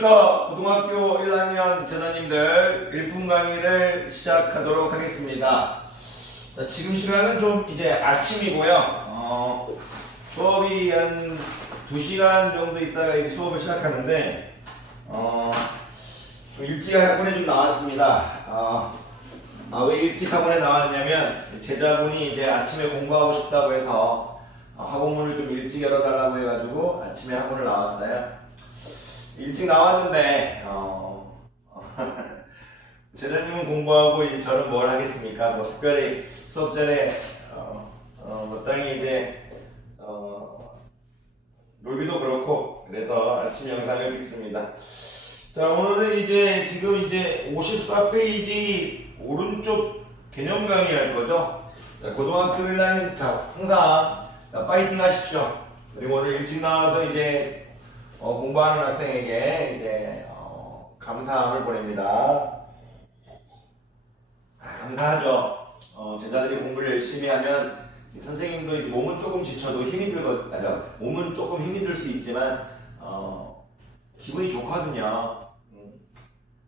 안녕하십니까. 고등학교 1학년 전원님들 1분 강의를 시작하도록 하겠습니다. 자, 지금 시간은 좀 이제 아침이고요. 수업이 한 2시간 정도 있다가 이제 수업을 시작하는데 좀 일찍 학원에 좀 나왔습니다. 왜 일찍 학원에 나왔냐면 제자분이 이제 아침에 공부하고 싶다고 해서 학원문을 좀 일찍 열어달라고 해가지고 아침에 학원을 나왔어요. 일찍 나왔는데 제자님은 공부하고 이제 저는 뭘 하겠습니까? 뭐 특별히 수업 전에 마땅히 이제 놀기도 그렇고 그래서 아침 영상을 찍습니다. 자, 오늘은 이제 지금 이제 54페이지 오른쪽 개념 강의 할 거죠. 자, 고등학교 1학년 항상 파이팅 하십시오. 그리고 오늘 일찍 나와서 이제 공부하는 학생에게 이제 감사함을 보냅니다. 감사하죠. 제자들이 공부를 열심히 하면 선생님도 이제 몸은 조금 지쳐도 힘이 들거든요. 몸은 조금 힘이 들 수 있지만 기분이 좋거든요.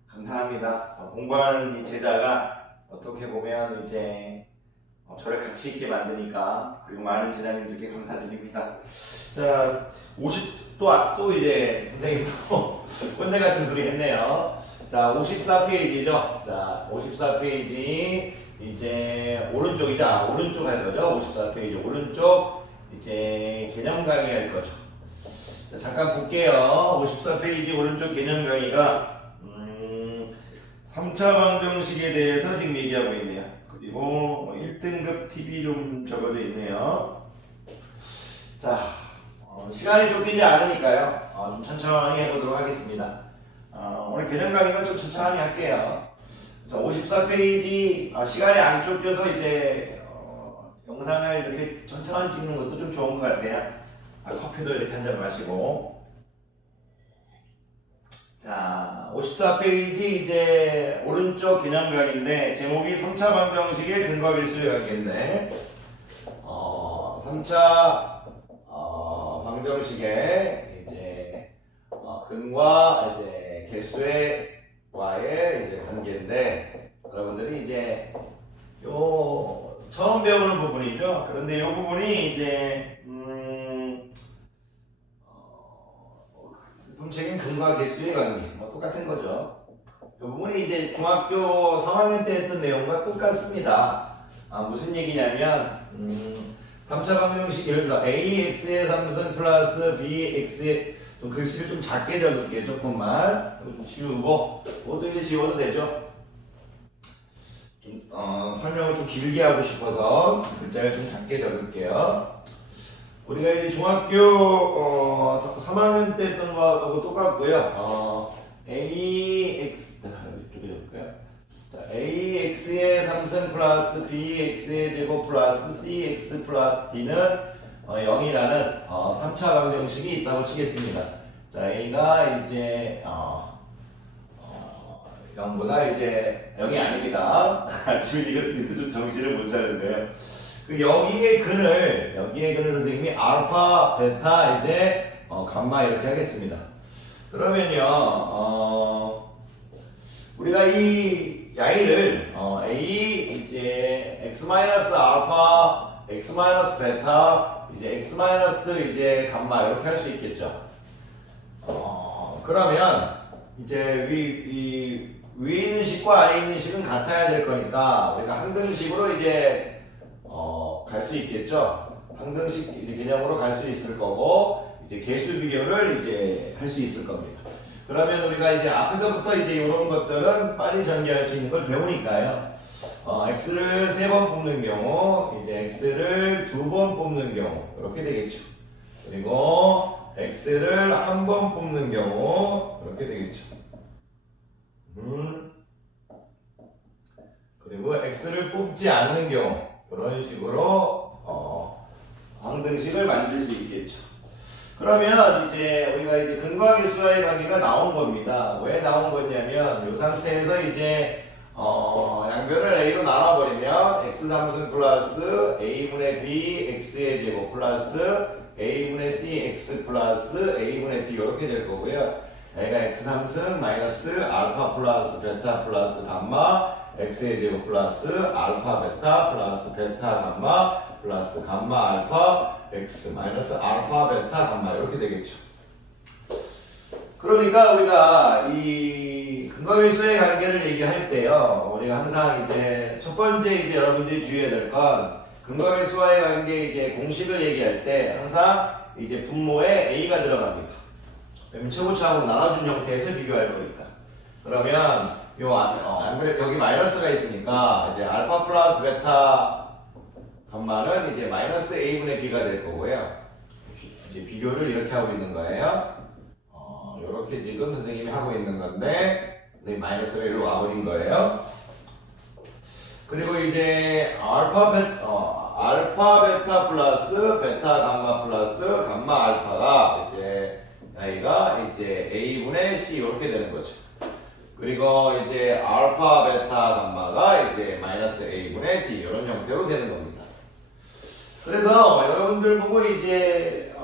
감사합니다. 공부하는 이 제자가 어떻게 보면 이제 저를 가치 있게 만드니까, 그리고 많은 제자님들께 감사드립니다. 자, 또 이제 선생님도 꼰대 같은 소리 했네요. 자, 54페이지죠. 자, 54페이지 이제 오른쪽이자 오른쪽 할 거죠. 54페이지 오른쪽 이제 개념 강의 할 거죠. 자, 잠깐 볼게요. 54페이지 오른쪽 개념 강의가 3차 방정식에 대해서 지금 얘기하고 있네요. 그리고 1등급 팁이 좀 적어져 있네요. 자, 시간이 쫓기지 않으니까요. 좀 천천히 해보도록 하겠습니다. 오늘 개념 강의는 좀 천천히 할게요. 자, 54페이지 시간이 안 쫓겨서 이제 영상을 이렇게 천천히 찍는 것도 좀 좋은 것 같아요. 커피도 이렇게 한 잔 마시고. 자, 54페이지 이제 오른쪽 개념 강의인데 제목이 3차 방정식의 근과 개수의 관계인데 3차 방정식의 이제 근과 이제 개수와의 이제 관계인데, 여러분들이 이제 요 처음 배우는 부분이죠. 그런데 요 부분이 이제 분책인 근과 개수의 관계, 똑같은 거죠. 이 부분이 이제 중학교 3학년 때 했던 내용과 똑같습니다. 무슨 얘기냐면 3차 방정식, 예를 들어 ax의 3승 플러스 bx의, 좀 글씨를 좀 작게 적을게요. 조금만 좀 지우고, 이것도 이제 지워도 되죠. 설명을 좀 길게 하고 싶어서 글자를 좀 작게 적을게요. 우리가 이제 중학교 3학년 때 했던 거하고 똑같고요. ax, 이쪽에 적을까요? 자, ax의 3승 플러스 bx의 제곱 플러스 cx 플러스 d는 0이라는 3차 방정식이 있다고 치겠습니다. 자, a가 이제 0보다 이제 0이 아닙니다. 아침에 읽었을 때 좀 정신을 못 차리는데요. 여기에 근을 선생님이 알파, 베타, 이제 감마 이렇게 하겠습니다. 그러면요, 우리가 이 y를 a 이제 x 마이너스 알파, x 마이너스 베타, 이제 x 마이너스 이제 감마 이렇게 할 수 있겠죠. 그러면 이제 위에 있는 식과 아래에 있는 식은 같아야 될 거니까 우리가 항등식으로 이제 갈 수 있겠죠. 항등식 이제 개념으로 갈 수 있을 거고, 이제 개수 비교를 이제 할 수 있을 겁니다. 그러면 우리가 이제 앞에서부터 이제 이런 것들은 빨리 전개할 수 있는 걸 배우니까요. x를 3번 뽑는 경우, 이제 x를 2번 뽑는 경우 이렇게 되겠죠. 그리고 x를 1번 뽑는 경우 이렇게 되겠죠. 그리고 x를 뽑지 않는 경우 그런 식으로 항등식을 만들 수 있겠죠. 그러면 이제 우리가 이제 근과 개수와의 관계가 나온 겁니다. 왜 나온 거냐면 이 상태에서 이제 양변을 a로 나눠버리면 x 3승 플러스 a분의 b x의 제곱 플러스 a분의 c x 플러스 a분의 b 이렇게 될 거고요. A가 x 3승 마이너스 알파 플러스 베타 플러스 감마 x의 제곱 플러스 알파 베타 플러스 베타 감마 플러스 감마 알파 x 마이너스 알파 베타 감마 이렇게 되겠죠. 그러니까 우리가 이 근거일수의 관계를 얘기할 때요, 우리가 항상 이제 첫 번째 이제 여러분들이 주의해야 될 건 근거일수와의 관계 이제 공식을 얘기할 때 항상 이제 분모에 a가 들어갑니다. 왜냐면 최고차하고 나눠준 형태에서 비교할 거니까. 그러면 여기 마이너스가 있으니까 이제 알파 플러스 베타 감마는 이제 마이너스 a분의 b가 될 거고요. 이제 비교를 이렇게 하고 있는 거예요. 이렇게 지금 선생님이 하고 있는 건데 마이너스가 일로 와버린 거예요. 그리고 이제 알파 베타 플러스 베타 감마 플러스 감마 알파가 이제 A가 이제 A분의 C 이렇게 되는 거죠. 그리고 이제 알파 베타 감마가 이제 마이너스 A분의 D 이런 형태로 되는 겁니다. 그래서 여러분들 보고 이제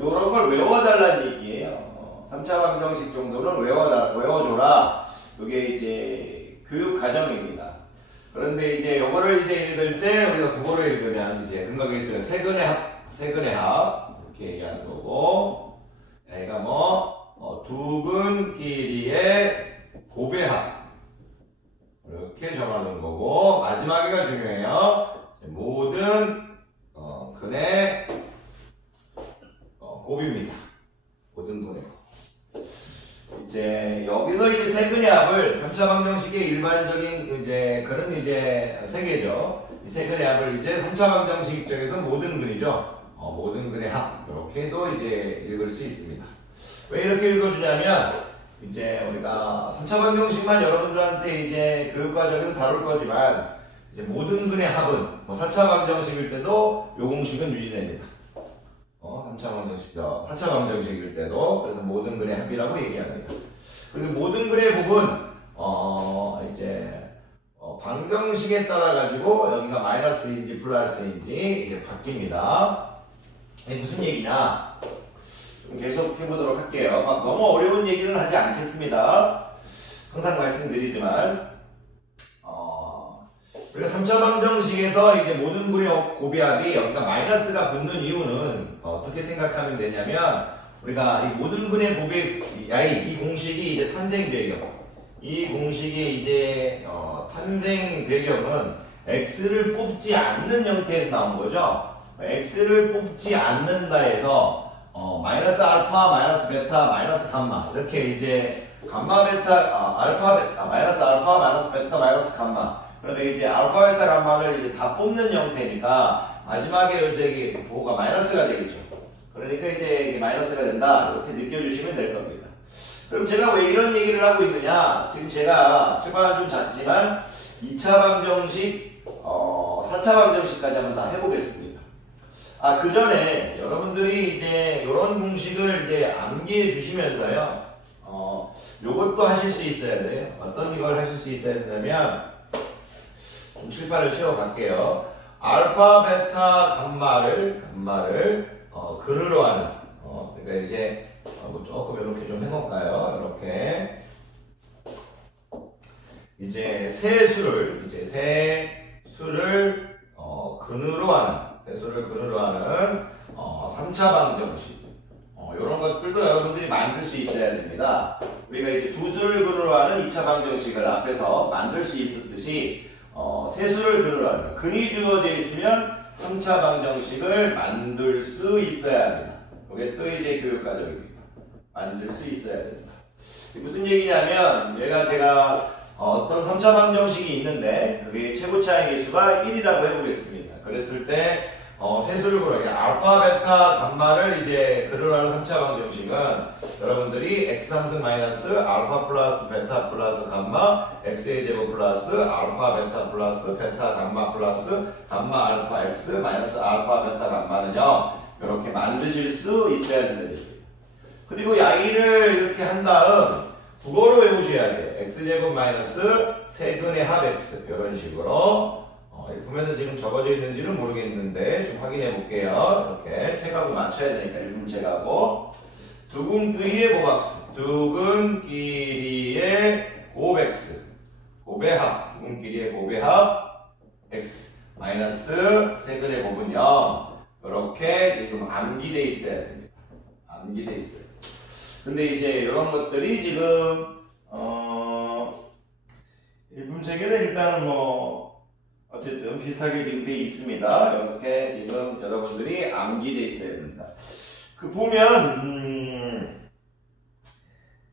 이런 걸 외워달라는 얘기예요. 3차 방정식 정도는 외워줘라. 이게 이제 교육 과정입니다. 그런데 이제 요거를 이제 읽을 때 우리가 국어로 읽으면 이제 근거계수는 세근의 합 이렇게 얘기하는 거고, 얘가 두 근끼리의 곱의 합 이렇게 정하는 거고, 마지막에가 중요해요. 모든 근의 곱입니다. 모든 근의 곱. 이제 여기서 이제 세근의 합을 3차 방정식의 일반적인 이제 그런 이제 세 개죠. 이 세근의 합을 이제 3차 방정식 입장에서 모든 근이죠. 모든 근의 합 이렇게도 이제 읽을 수 있습니다. 왜 이렇게 읽어주냐면 이제 우리가 3차 방정식만 여러분들한테 이제 교육과정에서 다룰 거지만 이제 모든 근의 합은 4차 방정식일 때도 요 공식은 유지됩니다. 3차 방정식이죠. 4차 방정식일 때도 그래서 모든 근의 합이라고 얘기합니다. 그리고 모든 근의 곱은 이제 방정식에 따라 가지고 여기가 마이너스인지 플러스인지 이제 바뀝니다. 이게 무슨 얘기냐? 좀 계속 해보도록 할게요. 막 너무 어려운 얘기는 하지 않겠습니다. 항상 말씀드리지만 우리가 3차 방정식에서 이제 모든 근의 곱의 합이 여기가 마이너스가 붙는 이유는 어떻게 생각하면 되냐면, 우리가 이 모든 근의 곱의 이 공식이 이제 탄생 배경, 이 공식이 이제 탄생 배경은 x를 뽑지 않는 형태에서 나온 거죠. x를 뽑지 않는다 해서 마이너스 알파, 마이너스 베타, 마이너스 감마 이렇게 이제 감마 베타, 알파 베타, 마이너스 알파, 마이너스 베타, 마이너스 감마. 그러니까 이제 알파, 베타, 감마를 이제 다 뽑는 형태니까 마지막에 이제 부호가 마이너스가 되겠죠. 그러니까 이제 이게 마이너스가 된다 이렇게 느껴주시면 될 겁니다. 그럼 제가 왜 이런 얘기를 하고 있느냐? 지금 제가 층만은 좀 작지만 2차 방정식, 4차 방정식까지 한번 다 해보겠습니다. 그 전에 여러분들이 이제 이런 공식을 이제 암기해 주시면서요, 요것도 하실 수 있어야 돼요. 어떤 이걸 하실 수 있어야 되냐면, 좀 칠판을 채워갈게요. 알파, 베타, 감마를 근으로 하는, 그러니까 이제 조금 이렇게 좀 해볼까요? 이렇게 이제 세 수를 근으로 하는 3차 방정식, 이런 것들도 여러분들이 만들 수 있어야 됩니다. 우리가 이제 두 수를 근으로 하는 2차 방정식을 앞에서 만들 수 있었듯이 세 수를 근으로 하는 근이 주어져 있으면 3차 방정식을 만들 수 있어야 합니다. 이게 또 이제 교육과정입니다. 만들 수 있어야 됩니다. 무슨 얘기냐면, 제가 어떤 3차 방정식이 있는데 그게 최고차의 개수가 1이라고 해보겠습니다. 그랬을 때 세수를 그러게 알파, 베타, 감마를 이제 근으로 하는 3차 방정식은 여러분들이 x 3승 마이너스 알파 플러스 베타 플러스 감마 x의 제곱 플러스 알파 베타 플러스 베타 감마 플러스 감마 알파 x 마이너스 알파 베타 감마는요, 이렇게 만드실 수 있어야 된다는 얘기예요. 그리고 야이를 이렇게 한 다음 국어로 외우셔야 돼요. x제곱 마이너스 세근의 합 x 이런 식으로. 일품에서 지금 적어져 있는지는 모르겠는데 좀 확인해 볼게요. 이렇게 책하고 맞춰야 되니까 일품 책하고 두근끼리의 곱x, 두근끼리의 곱x, 곱의 합, 두근끼리의 곱의 합 x 마이너스 세근의 곱은 0. 이렇게 지금 암기돼 있어야 됩니다. 암기돼 있어요. 근데 이제 이런 것들이 지금 일품 체계는 일단은 뭐 어쨌든 비슷하게 지금 돼 있습니다. 이렇게 지금 여러분들이 암기돼 있어야 됩니다. 그 보면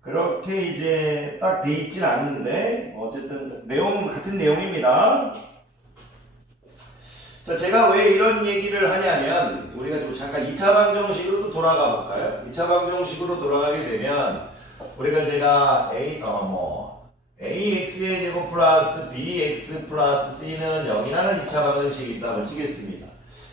그렇게 이제 딱 돼 있진 않는데 어쨌든 내용은 같은 내용입니다. 자, 제가 왜 이런 얘기를 하냐면 우리가 좀 잠깐 2차 방정식으로 돌아가 볼까요? 2차 방정식으로 돌아가게 되면 우리가 제가 ax의 제곱 플러스 bx 플러스 c는 0이라는 2차 방정식이 있다고 치겠습니다.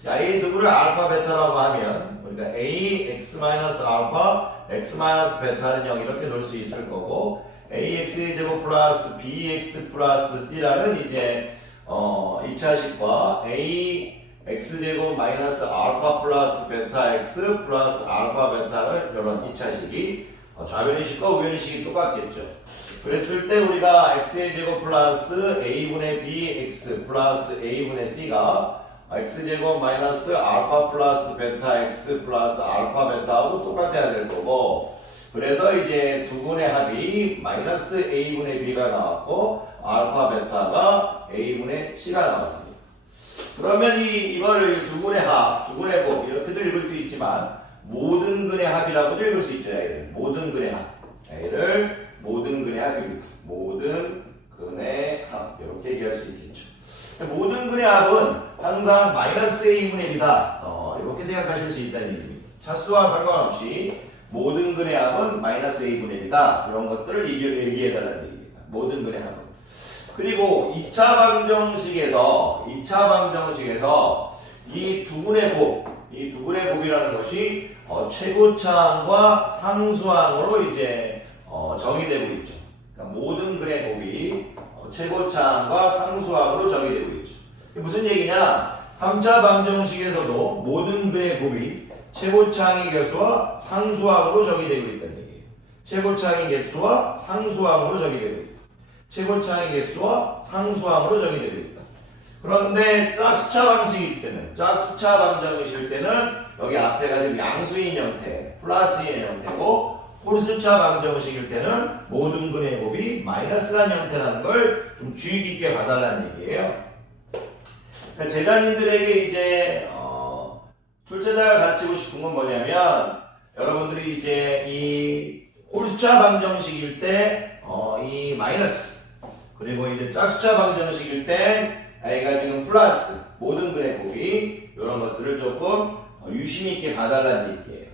자, 이 누구를 알파 베타라고 하면 우리가 ax 마이너스 알파 x 마이너스 베타는 0 이렇게 놓을 수 있을 거고 ax의 제곱 플러스 bx 플러스 c라는 이제 2차식과 a x제곱 마이너스 알파 플러스 베타 x 플러스 알파 베타를 이런 2차식이 좌변의식과 우변의식이 똑같겠죠. 그랬을 때 우리가 x의 제곱 플러스 a분의 bx 플러스 a분의 c가 x제곱 마이너스 알파 플러스 베타 x 플러스 알파 베타하고 똑같아야 될 거고, 그래서 이제 두 분의 합이 마이너스 a분의 b가 나왔고 알파 베타가 a분의 c가 나왔습니다. 그러면 이거를 두 분의 합, 두 분의 곱 이렇게도 읽을 수 있지만 모든 근의 합이라고도 읽을 수 있죠. 모든 근의 합. 얘를 모든 근의 합입니다. 모든 근의 합 이렇게 얘기할 수 있겠죠. 모든 근의 합은 항상 마이너스 a분의 b다. 이렇게 생각하실 수 있다는 얘기입니다. 차수와 상관없이 모든 근의 합은 마이너스 a분의 b다. 이런 것들을 얘기해달라는 얘기입니다. 모든 근의 합은. 그리고 2차 방정식에서 이 두 분의 곱이라는 것이 최고차항과 상수항으로 이제 정의되고 있죠. 그러니까 모든 근의 곱이 최고차항과 상수항으로 정의되고 있죠. 이게 무슨 얘기냐? 3차 방정식에서도 모든 근의 곱이 최고차항의 개수와 상수항으로 정의되고 있다는 얘기예요. 최고차항의 개수와 상수항으로 정의되고 있다. 최고차항의 개수와 상수항으로 정의되고 있다. 그런데 짝수차 방식일 때는, 짝수차 방정식일 때는 여기 앞에가 지금 양수인 형태, 플러스인 형태고, 홀수차 방정식일 때는 모든 근의 곱이 마이너스라는 형태라는 걸 좀 주의 깊게 봐달라는 얘기예요. 그러니까 제자님들에게 이제 출제자가 가르치고 싶은 건 뭐냐면, 여러분들이 이제 이 홀수차 방정식일 때 이 마이너스, 그리고 이제 짝수차 방정식일 때 A가 지금 플러스, 모든 근의 곱이 이런 것들을 조금 유심히 있게 봐달라는 얘기예요.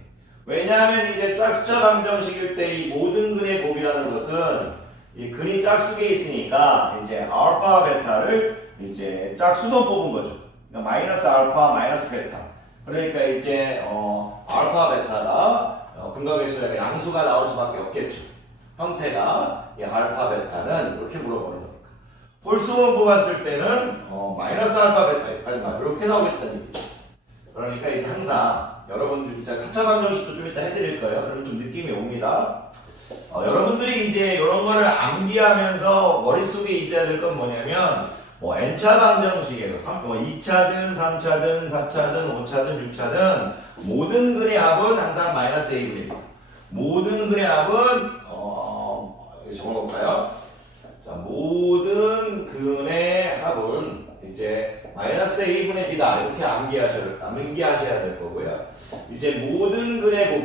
왜냐하면 이제 짝수차 방정식일 때 이 모든 근의 곱이라는 것은 이 근이 짝수에 있으니까 이제 알파 베타를 이제 짝수도 뽑은 거죠. 그러니까 마이너스 알파 마이너스 베타. 그러니까 이제 알파 베타가 근각에서 양수가 나올 수밖에 없겠죠. 형태가 이 알파 베타는 이렇게 물어보는 거니까. 홀수만 뽑았을 때는 마이너스 알파 베타 이렇게 나오겠다는 얘기죠. 그러니까 이제 항상 여러분들 진짜 4차 방정식도 좀 이따 해드릴 거예요. 그럼 좀 느낌이 옵니다. 여러분들이 이제 이런 거를 암기하면서 머릿속에 있어야 될 건 뭐냐면 n차 방정식에서 2차든 3차든 4차든 5차든 6차든 모든 근의 합은 항상 마이너스 a분의 b. 모든 근의 합은 적어볼까요? 자, 모든 근의 합은 이제 마이너스 a분의 b다. 이렇게 암기하셔야 될 거고요. 이제 모든 근의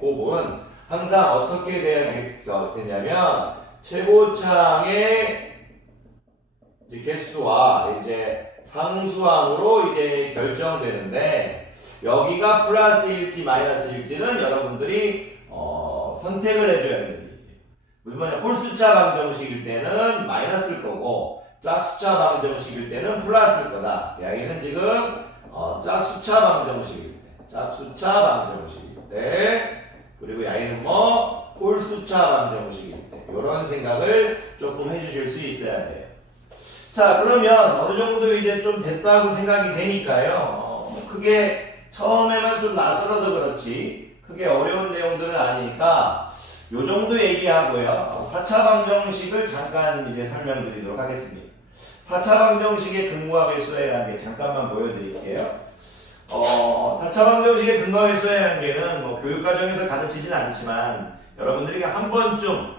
곱은 항상 어떻게 되냐면 최고차항의 개수와 이제 상수항으로 이제 결정되는데, 여기가 플러스일지 마이너스일지는 여러분들이 선택을 해줘야 됩니다. 무슨 말이냐? 홀수차 방정식일 때는 마이너스일 거고 짝수차 방정식일 때는 플러스일 거다. 여기는 지금 짝수차 방정식일 때, 그리고 여기는 홀수차 방정식일 때, 이런 생각을 조금 해주실 수 있어야 돼요. 자, 그러면 어느 정도 이제 좀 됐다고 생각이 되니까요. 크게 처음에만 좀 낯설어서 그렇지 크게 어려운 내용들은 아니니까 요 정도 얘기하고요. 4차 방정식을 잠깐 이제 설명드리도록 하겠습니다. 4차 방정식의 근거와 개수의 관계 잠깐만 보여드릴게요. 4차 방정식의 근거와 개수의 관계는 뭐 교육과정에서 가르치지는 않지만 여러분들이 한 번쯤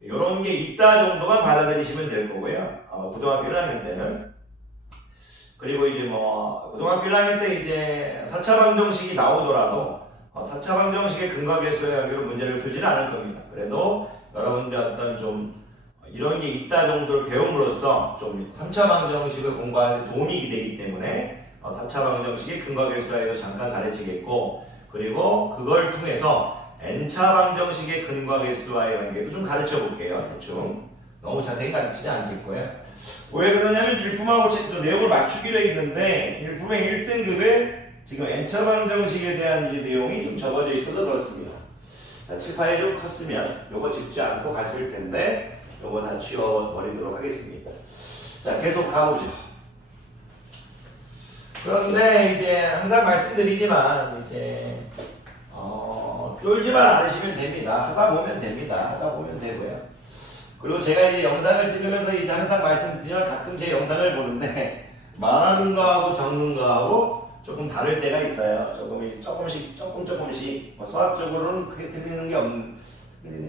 이런 게 있다 정도만 받아들이시면 될 거고요. 고등학교 1학년 때는. 그리고 이제 뭐 고등학교 1학년 때 이제 4차 방정식이 나오더라도 4차 방정식의 근거와 개수의 관계로 문제를 풀지는 않을 겁니다. 그래도 여러분들 어떤 좀 이런 게 있다 정도를 배움으로써 좀 3차 방정식을 공부하는 데 도움이 되기 때문에 4차 방정식의 근거와 개수에 대해서 잠깐 가르치겠고, 그리고 그걸 통해서 n차 방정식의 근거와 개수와의 관계도 좀 가르쳐 볼게요. 대충 너무 자세히 가르치지 않겠고요. 왜 그러냐면 일품하고 내용을 맞추기로 했는데 일품의 1등급에 지금 n차 방정식에 대한 이제 내용이 좀 적어져 있어서 그렇습니다. 자, 칠판이 좀 컸으면 요거 짚지 않고 갔을 텐데 요거 다 치워버리도록 하겠습니다. 자, 계속 가보죠. 그런데 이제 항상 말씀드리지만 이제 쫄지만 않으시면 됩니다. 하다 보면 됩니다. 하다 보면 되고요. 그리고 제가 이제 영상을 찍으면서 이제 항상 말씀드리지만 가끔 제 영상을 보는데 말하는 거하고 적는 거하고 조금 다를 때가 있어요. 조금씩 뭐 수학적으로는 크게 틀리는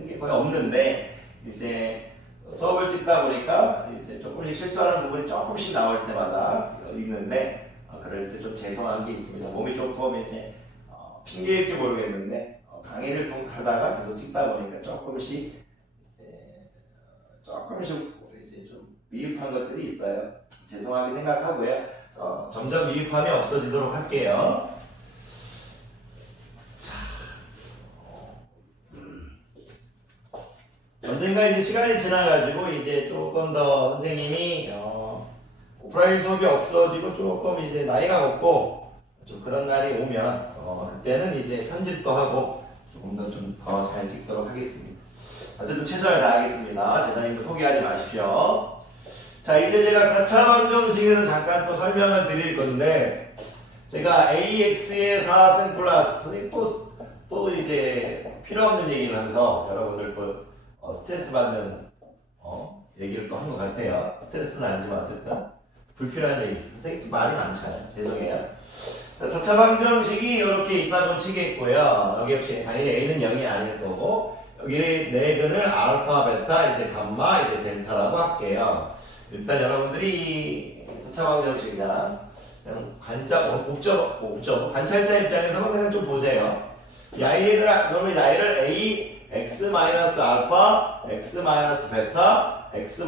게 거의 없는데 이제 수업을 찍다 보니까 이제 조금씩 실수하는 부분이 조금씩 나올 때마다 있는데 그럴 때 좀 죄송한 게 있습니다. 몸이 조금 이제 핑계일지 모르겠는데 강의를 하다가 계속 찍다 보니까 조금씩 이제 좀 미흡한 것들이 있어요. 죄송하게 생각하고요. 점점 미흡함이 없어지도록 할게요. 언젠가 이제 시간이 지나가지고 이제 조금 더 선생님이 오프라인 수업이 없어지고 조금 이제 나이가 먹고 좀 그런 날이 오면 그때는 이제 편집도 하고 조금 더 잘 찍도록 하겠습니다. 어쨌든 최선을 다하겠습니다. 제자님도 포기하지 마십시오. 자, 이제 제가 4차 방정식에서 잠깐 또 설명을 드릴 건데 제가 AX의 4승 플러스 또 이제 필요 없는 얘기를 하면서 여러분들 또 스트레스 받는 얘기를 또 한 것 같아요. 스트레스는 아니지만 어쨌든 불필요한 얘기. 선생님 말이 많잖아요. 죄송해요. 자, 4차 방정식이 이렇게 있다고 치겠고요. 여기 역시 당연히 A는 0이 아닐 거고 여기 내근을 알파, 베타, 이제 감마, 이제 델타라고 할게요. 일단 여러분들이 4차 방정식이나 목적, 관찰자 입장에서 그냥 좀 보세요. 그러면 I를 A, X-알파, X-베타, X-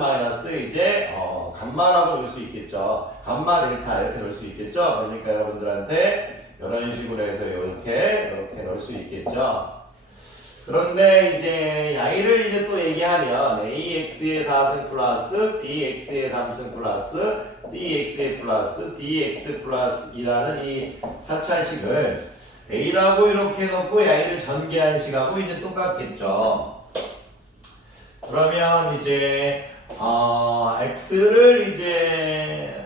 이제 감마라고 넣을 수 있겠죠. 감마 델타 이렇게 넣을 수 있겠죠. 그러니까 여러분들한테 이런 식으로 해서 이렇게 넣을 수 있겠죠. 그런데 이제 I를 이제 또 얘기하면 AX의 4승 플러스 BX의 3승 플러스 CX의 플러스 DX 플러스 이라는 이 4차식을 A라고 이렇게 놓고 I를 전개한 식하고 이제 똑같겠죠. 그러면 이제 X를 이제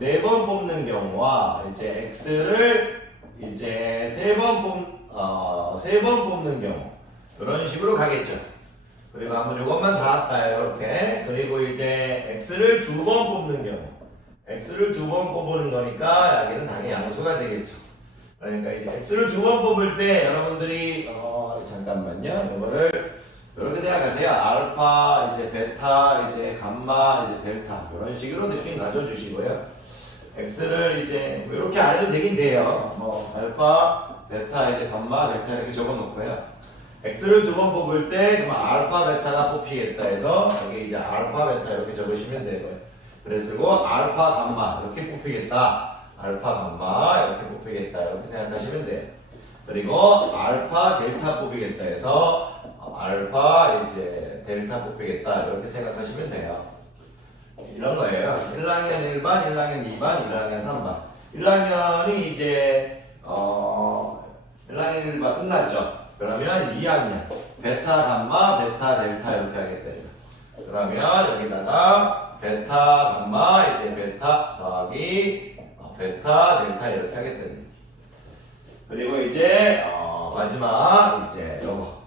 4번 뽑는 경우와 이제 X를 이제 3번 뽑는 경우 이런 식으로 가겠죠. 그리고 한번 이것만 다 할까요? 이렇게. 그리고 이제 X를 2번 뽑는 경우 X를 2번 뽑는 거니까 여기는 당연히 양수가 되겠죠. 그러니까 이제 X를 2번 뽑을 때 여러분들이 잠깐만요. 이거를 이렇게 생각하세요. 알파, 이제 베타, 이제 감마, 이제 델타 이런 식으로 느낌 가져주시고요. X를 이제 뭐 이렇게 안 해도 되긴 돼요. 뭐 알파, 베타, 이제 감마, 델타 이렇게 적어놓고요. X를 2번 뽑을 때 그럼 알파, 베타가 뽑히겠다 해서 여기 이제 알파, 베타 이렇게 적으시면 되고요. 그래서 알파, 감마 이렇게 뽑히겠다. 알파, 감마 이렇게 뽑히겠다 이렇게 생각하시면 돼요. 그리고 알파, 델타 뽑히겠다 해서 알파, 이제 델타 뽑히겠다 이렇게 생각하시면 돼요. 이런 거예요. 1학년 1반, 1학년 2반, 1학년 3반. 1학년이 이제 1학년 1반 끝났죠. 그러면 2학년 베타, 감마, 베타, 델타 이렇게 하겠다. 그러면 여기다가 베타, 감마, 이제 베타 더하기 베타, 델타 이렇게 하겠다. 그리고 이제 마지막 이제 요거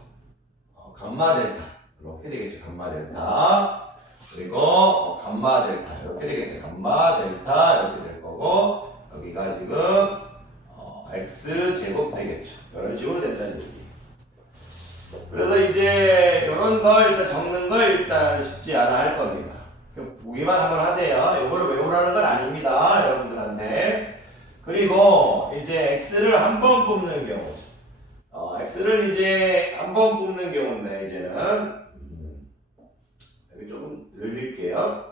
감마 델타 이렇게 되겠죠. 감마 델타. 그리고 감마 델타 이렇게 되겠죠. 감마 델타 이렇게 될 거고 여기가 지금 x 제곱 되겠죠. 이런 식으로 된다는 얘기. 그래서 이제 이런 걸 일단 적는 걸 일단 쉽지 않아 할 겁니다. 보기만 한번 하세요. 이거를 외우라는 건 아닙니다, 여러분들한테. 그리고 이제 x를 한 번 뽑는 경우, x를 이제 한 번 뽑는 경우인데 이제는 여기 조금 늘릴게요.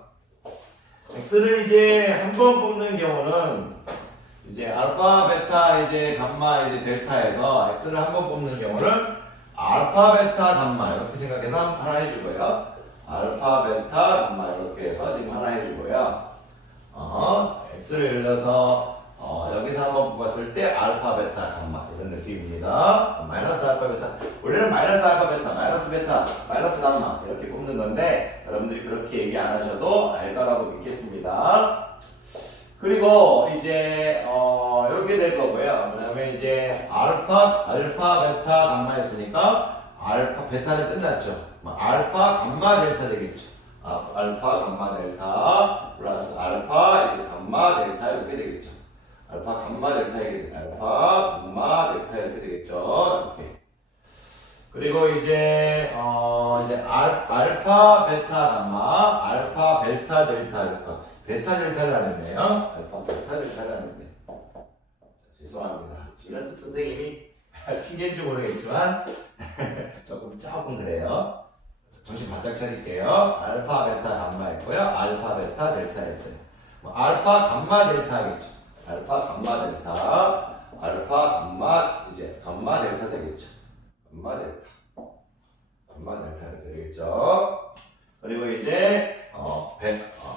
x를 이제 한 번 뽑는 경우는 이제 알파, 베타, 이제 감마, 이제 델타에서 x를 한 번 뽑는 경우는 알파, 베타, 감마 이렇게 생각해서 하나 해주고요. 알파, 베타, 감마 이렇게 해서 지금 하나 해주고요. x를 예를 들어서 여기서 한번 뽑았을 때 알파, 베타, 감마 이런 느낌입니다. 마이너스 알파, 베타. 원래는 마이너스 알파, 베타, 마이너스 베타, 마이너스 감마 이렇게 뽑는 건데 여러분들이 그렇게 얘기 안 하셔도 알 거라고 믿겠습니다. 그리고 이제 이렇게 될 거고요. 그다음에 이제 알파, 베타, 감마 했으니까 알파, 베타는 끝났죠. 알파, 감마, 델타 되겠죠. 알파, 감마, 델타 플러스 알파, 이제 감마, 델타 이렇게 되겠죠. 알파, 감마, 델타 이렇게 알파, 감마, 델타 이렇게 되겠죠. 이렇게. 그리고 이제 알파, 베타, 감마, 알파, 베타, 델타 이렇게. 베타 델타를 안 했네요. 알파, 베타 델타를 안 했네. 죄송합니다. 지금 선생님이 핑계인지 모르겠지만 조금 그래요. 정신 바짝 차릴게요. 알파, 베타, 감마 했고요. 알파, 베타, 델타 했어요. 알파, 감마, 델타겠죠. 알파, 감마, 델타. 알파, 감마, 이제 감마, 델타 되겠죠. 감마, 델타. 감마, 델타 이렇게 되겠죠. 그리고 이제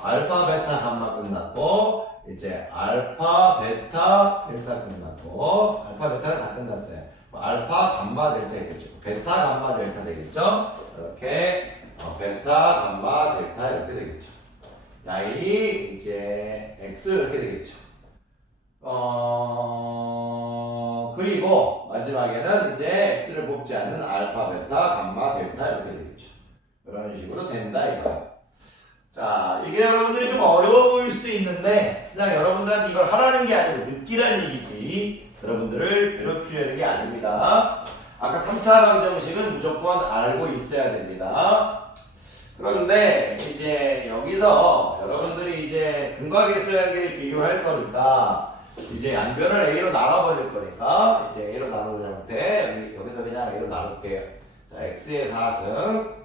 알파, 베타, 감마 끝났고 이제 알파, 베타, 델타 끝났고 알파, 베타가 다 끝났어요. 알파, 감마, 델타 되겠죠. 베타, 감마, 델타 되겠죠. 이렇게 베타, 감마, 델타 이렇게 되겠죠. y 이제 x 이렇게 되겠죠. 그리고 마지막에는 이제 x를 뽑지 않는 알파, 베타, 감마, 델타 이렇게 되겠죠. 이런 식으로 된다 이거야. 자, 이게 여러분들이 좀 어려워 보일 수도 있는데 그냥 여러분들한테 이걸 하라는 게 아니고 느끼라는 얘기지 여러분들을 괴롭히려는 게 아닙니다. 아까 3차 방정식은 무조건 알고 있어야 됩니다. 그런데 이제 여기서 여러분들이 이제 근과 계수관계를 비교할 거니까 이제 양변을 A로 나눠버릴 거니까 이제 A로 나누려면 돼. 여기서 그냥 A로 나눌게요. 자, X의 4승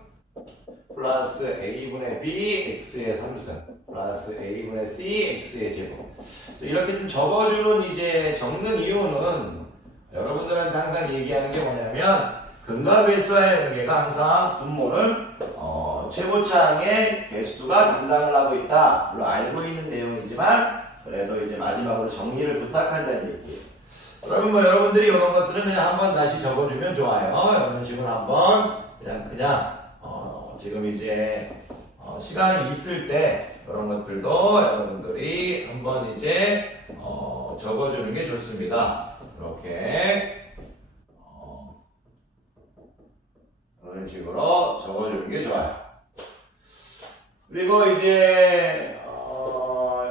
플러스 A분의 B, X의 3승 플러스 A분의 C, X의 제곱. 이렇게 좀 적어주는 이제 적는 이유는 여러분들한테 항상 얘기하는 게 뭐냐면 근과 계수와의 관계가 항상 분모는 최고차항의 개수가 담당을 하고 있다. 물론 알고 있는 내용이지만 그래도 이제 마지막으로 정리를 부탁한다는 얘기예요. 그러면 여러분들이 이런 것들은 그냥 한번 다시 적어주면 좋아요. 이런 식으로 한번 그냥 지금 이제 시간이 있을 때 이런 것들도 여러분들이 한번 이제 적어주는 게 좋습니다. 이렇게 이런 식으로 적어주는 게 좋아요. 그리고 이제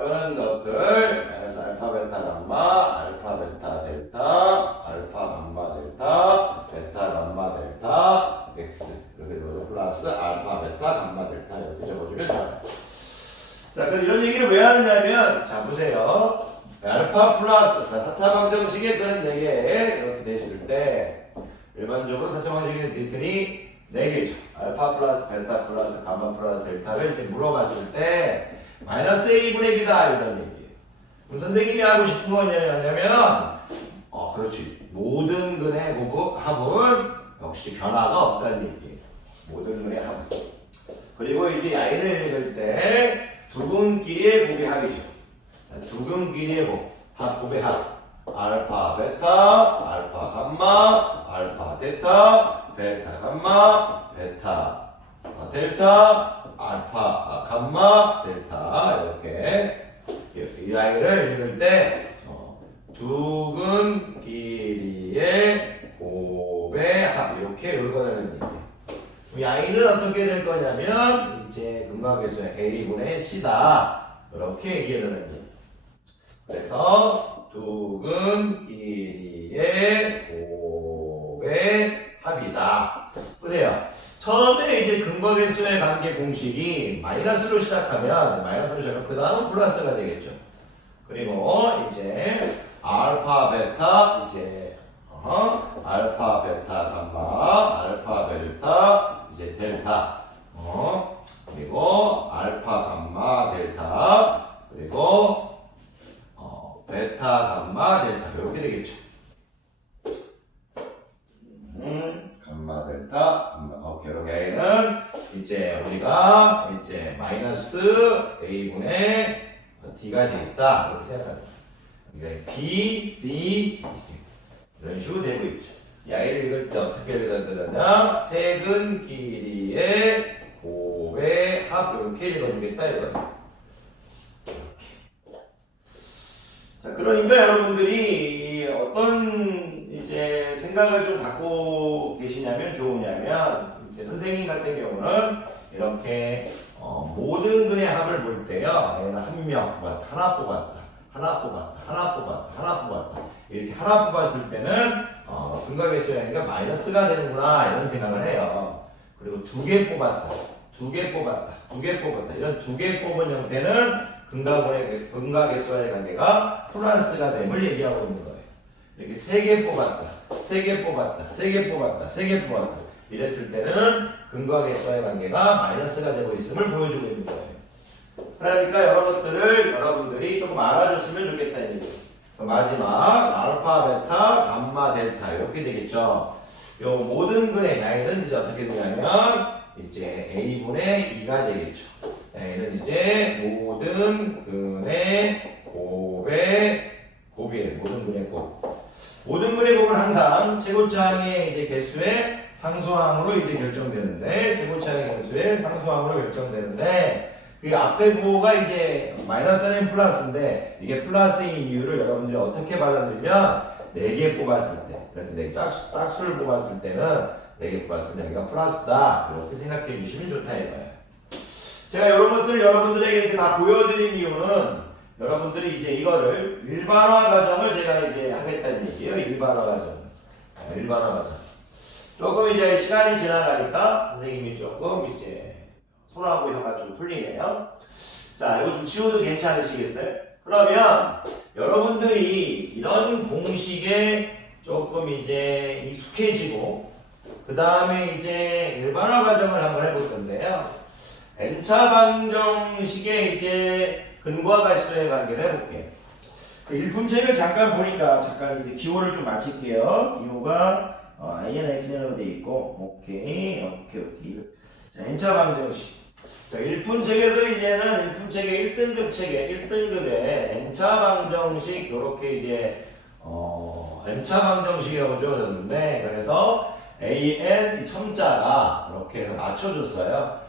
이런 것들 마이너스 알파, 베타, 감마, 알파, 베타, 델타, 알파, 감마, 델타, 베타, 감마, 델타, x 이렇게 넣어서 플러스 알파, 베타, 감마, 델타 이렇게 적어주면 좋아요. 자, 그럼 이런 얘기를 왜 하느냐면 자 보세요. 알파 플러스 4차 방정식에 그는 4개 이렇게 됐을 때 일반적으로 4차 방정식의 네 4개죠. 알파 플러스 베타 플러스 감마 플러스 델타를 이제 물어봤을 때 마이너스 A분의 B다 이런 얘기예요. 그럼 선생님이 하고 싶은 건 뭐냐면 그렇지. 모든 근의 합은 역시 변화가 없다는 얘기예요. 모든 근의 합. 그리고 이제 y를 읽을 때 두근끼리의 곱의 합이죠. 두근끼리의 곱의 합. 알파, 베타, 알파, 감마, 알파, 데타, 베타, 감마, 베타, 델타, 알파, 감마, 델타 이렇게 이 아이를 읽을 때 두근끼리 어떻게 될 거냐면 이제 근각계수의 A분의 C다. 이렇게 얘기해 되는 거예요. 그래서 두근 길이의 곱의 합이다. 보세요. 처음에 이제 근각계수의 관계 공식이 마이너스로 시작하면 그 다음은 플러스가 되겠죠. 그리고 이제 알파 베타 이제 알파 베타 감마 알파 벨타 이제 델타 그리고 알파 감마 델타 그리고 베타 감마 델타 이렇게 되겠죠. 감마 델타 감마 오케이 여기는 이제 우리가 이제 마이너스 a분의 d가 되겠다 이렇게 생각합니다. 그러니까 b, c 이런 식으로 되고 있죠. 이 아이를 읽을 때 어떻게 읽어드렸냐? 세근 길이의 곱의 합 이렇게 읽어주겠다 이거예요. 자, 그러니까 여러분들이 어떤 이제 생각을 좀 갖고 계시냐면 좋으냐면 이제 선생님 같은 경우는 이렇게 모든 근의 합을 볼 때요. 얘는 한 명 뽑았다, 하나 뽑았다, 하나 뽑았다, 하나 뽑았다, 하나 뽑았다. 이렇게 하나 뽑았을 때는 근각계수라니까 마이너스가 되는구나 이런 생각을 해요. 그리고 두 개 뽑았다, 두 개 뽑았다, 두 개 뽑았다 이런 두 개 뽑은 형태는 근각계수와의 관계가 플러스가 됨을 얘기하고 있는 거예요. 이렇게 세 개 뽑았다, 세 개 뽑았다, 세 개 뽑았다, 세 개 뽑았다 이랬을 때는 근각계수와의 관계가 마이너스가 되고 있음을 보여주고 있는 거예요. 그러니까 이런 것들을 여러분들이 조금 알아줬으면 좋겠다 이 얘기예요. 마지막 알파, 베타, 감마, 델타 이렇게 되겠죠. 요 모든 근의 양은 이제 어떻게 되냐면 이제 a분의 2가 되겠죠. 얘는 이제 모든 근의 곱의 곱이에요. 모든 근의 곱. 모든 근의 곱은 항상 최고차항의 이제 개수의 상수항으로 이제 결정되는데 최고차항의 개수의 상수항으로 결정되는데 그 앞에 부호가 이제 마이너스는 플러스인데 이게 플러스인 이유를 여러분들이 어떻게 받아들이면 4개 뽑았을 때 이렇게 짝수를 뽑았을 때는 4개 뽑았을 때 여기가 플러스다 이렇게 생각해 주시면 좋다 이거예요. 제가 이런 것들 여러분들에게 이렇게 다 보여드린 이유는 여러분들이 이제 이거를 일반화 과정을 제가 이제 하겠다는 얘기예요. 일반화 과정. 일반화 과정. 조금 이제 시간이 지나가니까 선생님이 조금 이제 손하고 혀가 좀 풀리네요. 자, 이거 좀 지워도 괜찮으시겠어요? 그러면 여러분들이 이런 공식에 조금 이제 익숙해지고 그 다음에 이제 일반화 과정을 한번 해볼 건데요. n차 방정식의 이제 근과 가시도의 관계를 해볼게요. 일품책을 잠깐 보니까 잠깐 이제 기호를 좀 맞출게요. 기호가 INXN으로 되어 있고 오케이. 자, n차 방정식. 자, 일품책에서 이제는 일품책의 1등급 책에 1등급에 n차 방정식 요렇게 이제 n차 방정식이라고 적어졌는데 그래서 an 첨자가 이렇게 해서 맞춰줬어요.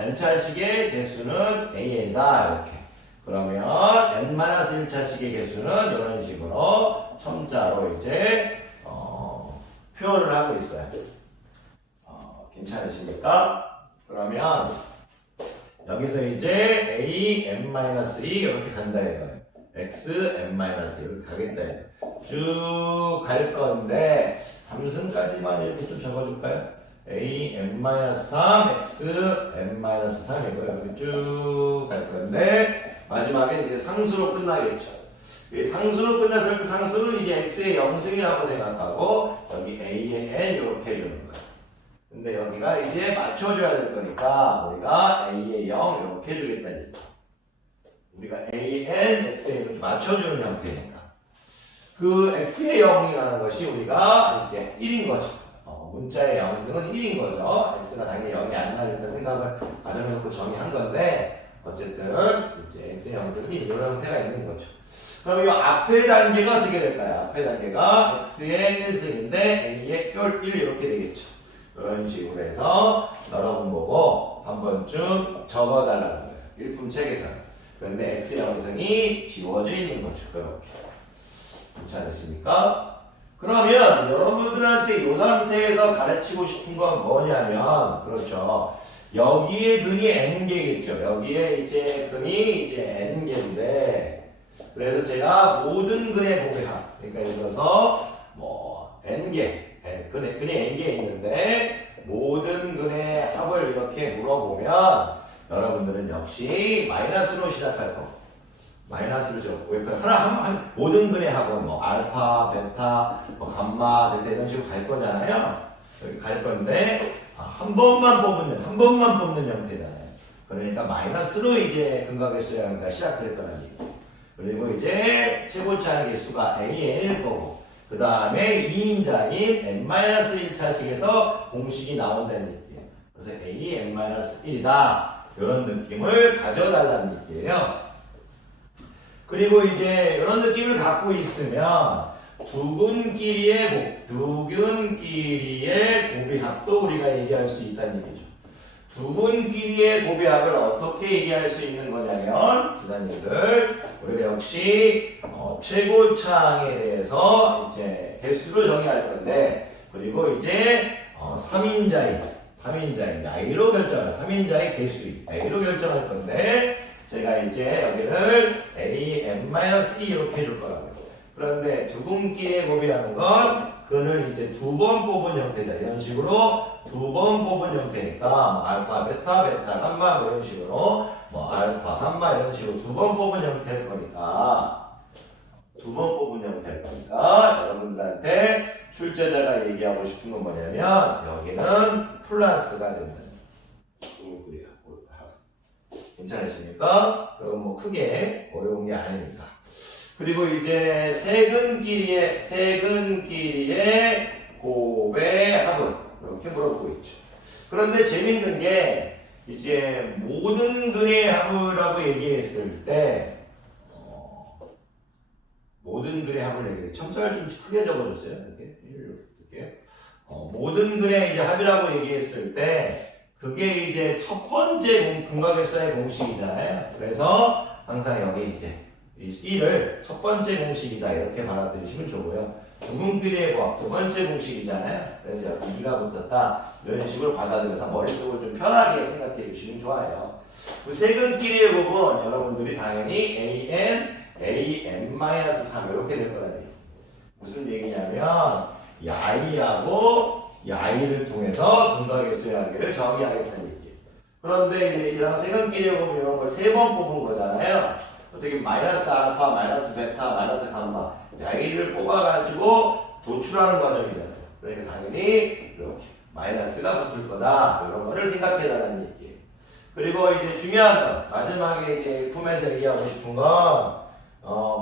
n차식의 개수는 an이다 이렇게. 그러면 n-1차식의 개수는 이런 식으로 첨자로 이제 표현을 하고 있어요. 괜찮으십니까? 그러면 여기서 이제 a n-2 이렇게 간다 이거예요. x n-2 이렇게 가겠다 이거예요. 쭉 갈 건데 3승까지만 이렇게 좀 적어줄까요? a n-3 x n-3 이거예요. 이렇게 쭉 갈 건데 마지막에 이제 상수로 끝나겠죠. 상수로 끝났을 때 상수는 이제 x의 0승이라고 생각하고 여기 a의 n 이렇게 해주는 거예요. 근데 여기가 이제 맞춰줘야 될 거니까 우리가 a의 0 이렇게 해주겠다는 얘기죠. 우리가 a의 n, x에 이렇게 맞춰주는 형태니까 그 x의 0이라는 것이 우리가 이제 1인 거죠. 문자의 0승은 1인 거죠. x가 당연히 0이 안 나겠다는 생각을 가정해놓고 정의한 건데 어쨌든 이제 x의 0승은 1 이런 형태가 있는 거죠. 그럼 이 앞의 단계가 어떻게 될까요? 앞의 단계가 x의 1승인데 a의 1 이렇게 되겠죠. 이런 식으로 해서 여러분 보고 한 번쯤 적어달라는 거예요. 일품책에서. 그런데 x의 0승이 지워져 있는 거죠. 그렇게. 괜찮으십니까? 그러면 여러분들한테 이 상태에서 가르치고 싶은 건 뭐냐면, 그렇죠. 여기에 근이 n개겠죠. 여기에 이제 근이 이제 n개인데, 그래서 제가 모든 근의 곱합, 그러니까 예를 들어서 뭐 n개, 근이 n개 있는데 모든 근의 합을 이렇게 물어보면 여러분들은 역시 마이너스로 시작할 거고. 마이너스로 적고 모든 근의 합은 뭐 알파, 베타, 뭐 감마, 델타 이런 식으로 갈 거잖아요. 여기 갈 건데 한 번만 뽑는 형태잖아요. 그러니까 마이너스로 이제 근각의수가 시작될 거라는 얘기. 그리고 이제 최고차의 개수가 AN일 거고 그 다음에 2인자인 n-1차식에서 공식이 나온다는 얘기예요. 그래서 A n-1이다. 이런 느낌을 가져달라는 얘기예요. 그리고 이제 이런 느낌을 갖고 있으면 두근끼리의 곱이합도 우리가 얘기할 수 있다는 얘기죠. 두근끼리의 곱이합을 어떻게 얘기할 수 있는 거냐면 기사님들 우리가 역시 최고차항에 대해서 이제 개수로 정의할 건데 그리고 이제 3인자인 A로 결정할 3인자의 개수인 A로 결정할 건데 제가 이제 여기를 AN-2 이렇게 해줄 거라고요. 그런데 두근끼리의 곱이라는 건 근을 이제 두 번 뽑은 형태다. 이런 식으로 두 번 뽑은 형태니까 뭐 알파, 베타, 감마 뭐 이런 식으로 뭐 알파, 감마 이런 식으로 두 번 뽑은 형태일 거니까 여러분들한테 출제자가 얘기하고 싶은 건 뭐냐면 여기는 플러스가 된다. 괜찮으십니까? 그럼 뭐 크게 어려운 게 아닙니다. 그리고 이제 세근끼리의 곱의 합은 이렇게 물어보고 있죠. 그런데 재밌는 게 이제 모든 근의 합이라고 얘기했을 때 모든 근의 합을 얘기해. 첨자를 좀 크게 적어줬어요. 이렇게 모든 근의 이제 합이라고 얘기했을 때 그게 이제 첫 번째 근각의수의 공식이잖아요. 그래서 항상 여기 이제 이 1을 첫 번째 공식이다 이렇게 받아들이시면 좋고요. 두근끼리의 곱 두 번째 공식이잖아요. 그래서 여기 2가 붙었다 이런 식으로 받아들여서 머릿속을 좀 편하게 생각해 주시면 좋아요. 그 세근끼리의 곱은 여러분들이 당연히 AN-3 이렇게 될 거라는 얘기예요. 무슨 얘기냐면 야이하고 야이를 통해서 근각의수의 관계를 정의하겠다는 얘기예요. 그런데 이제 이런 세근끼리의 곱 이런 걸 세 번 뽑은 거잖아요. 어떻게 마이너스 알파, 마이너스 베타, 마이너스 감마 야이를 뽑아가지고 도출하는 과정이잖아요. 그러니까 당연히 이렇게 마이너스가 붙을 거다 이런 거를 생각해달라는 얘기예요. 그리고 이제 중요한 건 마지막에 이제 품에서 얘기하고 싶은 건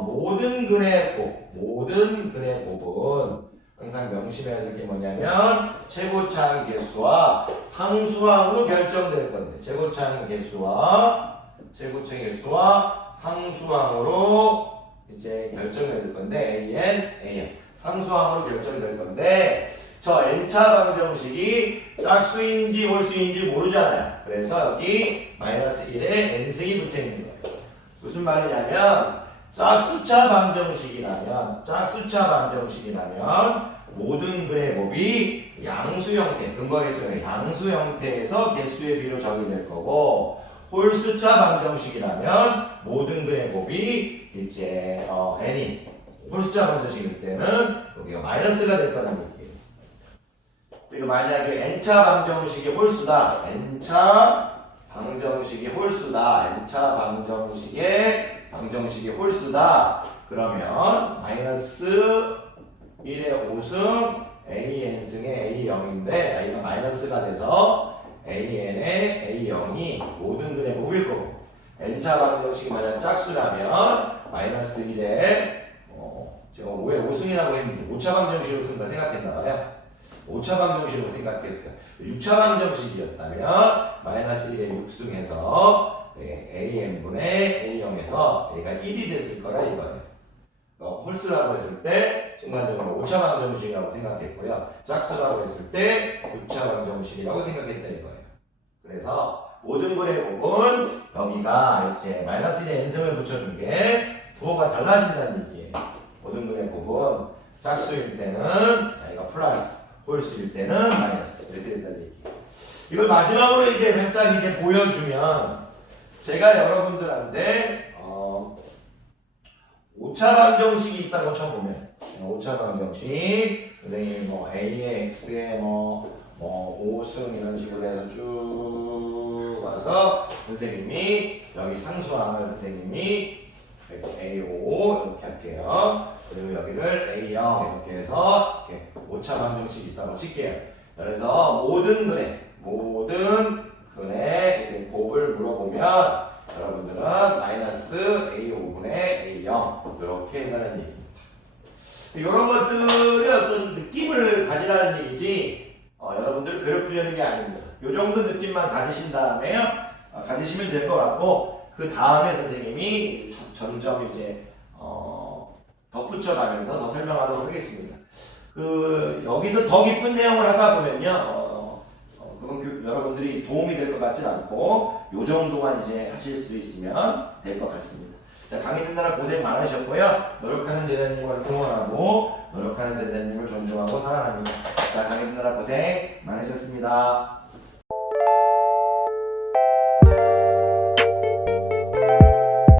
모든 근의 곱은 항상 명심해야 될 게 뭐냐면 최고차항 개수와 상수항으로 결정될 건데 최고차항 개수와 상수항으로 이제 결정이 될 건데 AN 상수항으로 결정이 될 건데 저 n차 방정식이 짝수인지 홀수인지 모르잖아요. 그래서 여기 -1에 n승이 붙어 있는 거예요. 무슨 말이냐면 짝수차 방정식이라면 모든 근의 곱이 양수 형태, 근거계수는 양수 형태에서 개수의 비로 정의될 거고 홀수차 방정식이라면 모든 근의 곱이 이제 n이 홀수차 방정식일 때는 여기가 마이너스가 될 거라는 얘기예요. 그리고 만약에 n차 방정식이 홀수다. n차 방정식이 홀수다. 그러면 -1의 5승 AN승의 A0인데 A가 마이너스가 돼서 AN의 A0이 모든 근의 곱일 거고 n차 방정식이 만약 짝수라면 -1에 제가 왜 5승이라고 했는데 5차 방정식으로 쓴다 생각했나봐요. 5차 방정식으로 생각했어요. 6차 방정식이었다면 -1에 6승해서 AN분의 A0에서 A가 1이 됐을 거라 이거예요. 홀수라고 했을 때 순간적으로 5차 방정식이라고 생각했고요. 짝수라고 했을 때 6차 방정식이라고 생각했다 이거예요. 그래서 모든 근의 곱은 여기가 이제 -1에 n승을 붙여준 게 부호가 달라진다는 얘기예요. 모든 근의 곱은 짝수일 때는 여기가 플러스, 홀수일 때는 마이너스. 이렇게 된다는 얘기. 이걸 마지막으로 이제 살짝 이제 보여주면 제가 여러분들한테 오차 방정식이 있다고 쳐보면 오차 방정식 선생님이 뭐 A에 X에 뭐 5승 이런 식으로 해서 쭉 와서 선생님이 여기 상수항을 선생님이 A5 이렇게 할게요. 그리고 여기를 A0 이렇게 해서 이렇게 오차 방정식이 있다고 칠게요. 그래서 모든 근의 이제 곱을 물어보면 여러분들은 마이너스 A5분의 A0 이렇게 한다는 얘기입니다. 이런 것들이 어떤 느낌을 가지라는 얘기지 여러분들 괴롭히려는 게 아닙니다. 이 정도 느낌만 가지신 다음에요. 가지시면 될 것 같고 그 다음에 선생님이 점점 이제 덧붙여가면서 더 설명하도록 하겠습니다. 여기서 더 깊은 내용을 하다 보면요. 그건 여러분들이 도움이 될 것 같진 않고 요 정도만 이제 하실 수 있으면 될 것 같습니다. 자, 강의 듣느라 고생 많으셨고요. 노력하는 제자님을 응원하고 노력하는 제자님을 존중하고 사랑합니다. 자, 강의 듣느라 고생 많으셨습니다.